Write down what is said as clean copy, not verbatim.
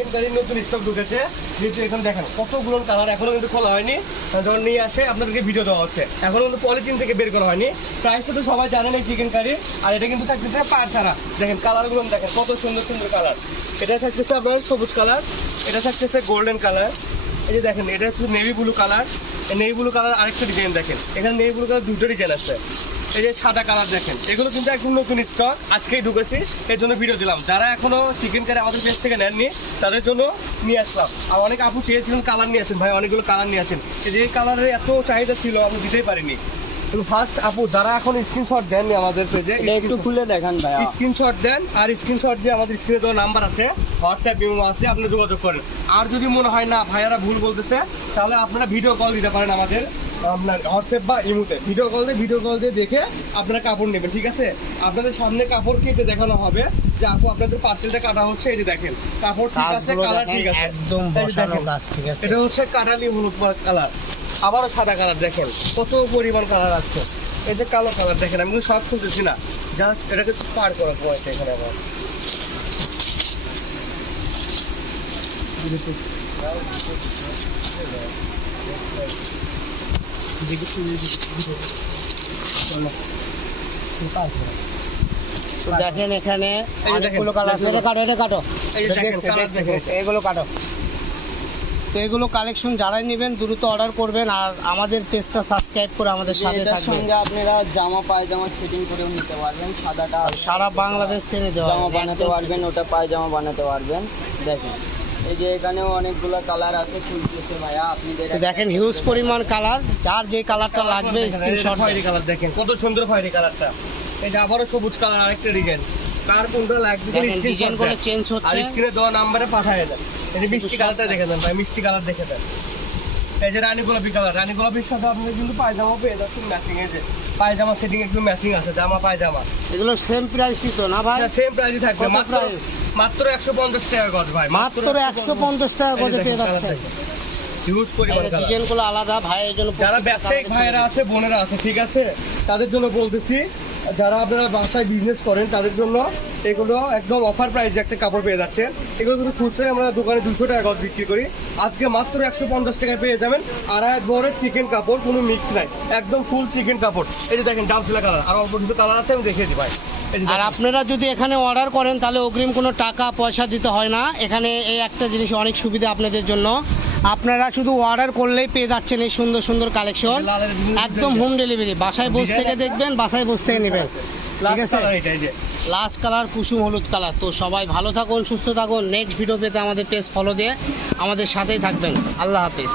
Chicken কারির নতুন stock ঢুকেছে, যেহেতু এখন দেখেন কতগুলো কালার, এখনো কিন্তু খোলা হয়নি, যখন নিয়ে আসে আপনাদেরকে ভিডিও দেওয়া হচ্ছে, এখনো কিন্তু পলিথিন থেকে বের করা হয়নি। প্রাইসটা তো সবাই জানেন এই চিকেন কারি, আর এটা কিন্তু থাকতেছে পার ছাড়া। দেখেন কালারগুলো দেখেন কত সুন্দর সুন্দর কালার। এটা থাকতেছে আপনার সবুজ কালার, এটা থাকতেছে গোল্ডেন কালার, এই যে দেখেন এটা হচ্ছে নেভি ব্লু কালার। এই নেভি ব্লু কালার আরেকটা ডিজাইন দেখেন, এখানে নেভি ব্লু কালার দুটো ডিজাইন আছে। এই যে সাদা কালার দেখেন, এগুলো কিন্তু একদম নতুন স্টক, আজকেই ঢুকেছি, এর জন্য ভিডিও দিলাম। যারা এখনো চিকেন কারি আমাদের পেজ থেকে নেননি তাদের জন্য নিয়ে আসলাম। আর অনেক আপু চেয়েছিলেন কালার নিয়ে আসেন, ভাই অনেকগুলো কালার নিয়ে আসেন। এই যে কালারের এত চাহিদা ছিল আমি দিতেই পারিনি। ফার্স্ট আপু যারা এখন স্ক্রিনশট দেননি আমাদের পেজে, একটু খুলে দেখান ভাই। স্ক্রিনশট দেন, আর স্ক্রিনশট দিয়ে আমাদের স্ক্রিনে দেওয়া নাম্বার আছে, হোয়াটসঅ্যাপ ইমো আছে, আপনি যোগাযোগ করেন। আর যদি মনে হয় না ভাইয়ারা ভুল বলতেছে, তাহলে আপনারা ভিডিও কল দিতে পারেন আমাদের আপনার হোয়াটসঅ্যাপ বা ইমোতে। ভিডিও কল দিয়ে দেখে আপনারা কাপড় নেবেন, ঠিক আছে? আপনাদের সামনে কাপড় কেটে দেখানো হবে যে আপু আপনাদের পার্সেলটা কাটা হচ্ছে, এই যে দেখেন কাপড় ঠিক আছে, কালার ঠিক আছে, একদম বসানো কাজ ঠিক আছে। এটা হচ্ছে কাটালি হলুদ কালার, আবারও সাদা কালার, দেখেন কত পরিমাণ কালার আছে। এই যে কালো কালার দেখেন, আমি কিন্তু সব খুঁজেছি না, জাস্ট এটাকে পার করা পড়েছে এখানে আবার। দেখেন এখানে অনেকগুলো কালার আছে, এটা কাটো, এটা কাটো, এগুলো কাটো। তো এগুলো কালেকশন যারাই নেবেন দ্রুত অর্ডার করবেন, আর আমাদের পেজটা সাবস্ক্রাইব করে আমাদের সাথে থাকবেন। সঙ্গে আপনারা জামা পায়জামা সেটিং করেও নিতে পারবেন, সাদাটা সারা বাংলাদেশ থেকে নিতে পারবেন, জামা বানাতে পারবেন, ওটা পায়জামা বানাতে পারবেন। দেখেন এই যে এখানেও অনেকগুলো কালার আছে, খুলতেছে ভাইয়া আপনাদের। দেখেন হিউজ পরিমাণ কালার, যার যে কালারটা লাগবে স্ক্রিনশট খয়েরি কালার দেখেন কত সুন্দর খয়েরি কালারটা। এই যে আবারও সবুজ কালার আরেকটা ডিজাইন, কার কোনটা লাগবে ডিজাইন করে চেঞ্জ হচ্ছে, আর স্ক্রিনে দেওয়া নাম্বারে পাঠিয়ে দেন। এই যে মিষ্টি কালারটা দেখে দেন ভাই, মিষ্টি কালার দেখে দেন। এই যে রানী গোলাপি কালার, রানী গোলাপির সাথে আপনারা কিন্তু পায়জামা পেয়ে যাচ্ছেন ম্যাচিং। এই যে পায়জামা সেটিং একটু ম্যাচিং আছে, জামা পায়জামা এগুলো সেম প্রাইসই তো না ভাই? সেম প্রাইসই থাকবে, কত প্রাইস? মাত্র 150 টাকা গজ ভাই, মাত্র 150 টাকা গজে পেয়ে যাচ্ছেন। হিউজ পরিমাণ কালার, ডিজাইনগুলো আলাদা ভাই, এর জন্য যারা ব্যবসায়িক ভাইয়েরা আছে, বোনেরা আছে, ঠিক আছে, তাদের জন্য বলতেছি, যারা আপনারা বাসায় বিজনেস করেন তাদের জন্য এগুলো একদম অফার প্রাইসে একটা কাপড় পেয়ে যাচ্ছে। এগুলো কিন্তু খুচরায় আমরা দোকানে 200 টাকা গজ বিক্রি করি, আজকে মাত্র 150 টাকায় পেয়ে যাবেন। আড়াই বড়ের চিকেন কাপড়, কোনো মিক্স নাই, একদম ফুল চিকেন কাপড়। এই যে দেখেন জামসিলা কালার, আর অল্প কিছু কালার আছে, আমি দেখিয়ে দিই ভাই। আর আপনারা যদি এখানে অর্ডার করেন তাহলে অগ্রিম কোনো টাকা পয়সা দিতে হয় না। এখানে এই একটা জিনিস অনেক সুবিধা আপনাদের জন্য, আপনারা শুধু অর্ডার করলেই পেয়ে যাচ্ছেন এই সুন্দর সুন্দর কালেকশন, একদম হোম ডেলিভারি। বাসায় বসে থেকে দেখবেন, বাসায় বসে থেকে নেবেন, ঠিক আছে? লাস্ট কালার কুসুম হলুদ কালার। তো সবাই ভালো থাকুন, সুস্থ থাকুন। নেক্সট ভিডিও পেতে আমাদের পেজ ফলো দিয়ে আমাদের সাথেই থাকবেন। আল্লাহ হাফিজ।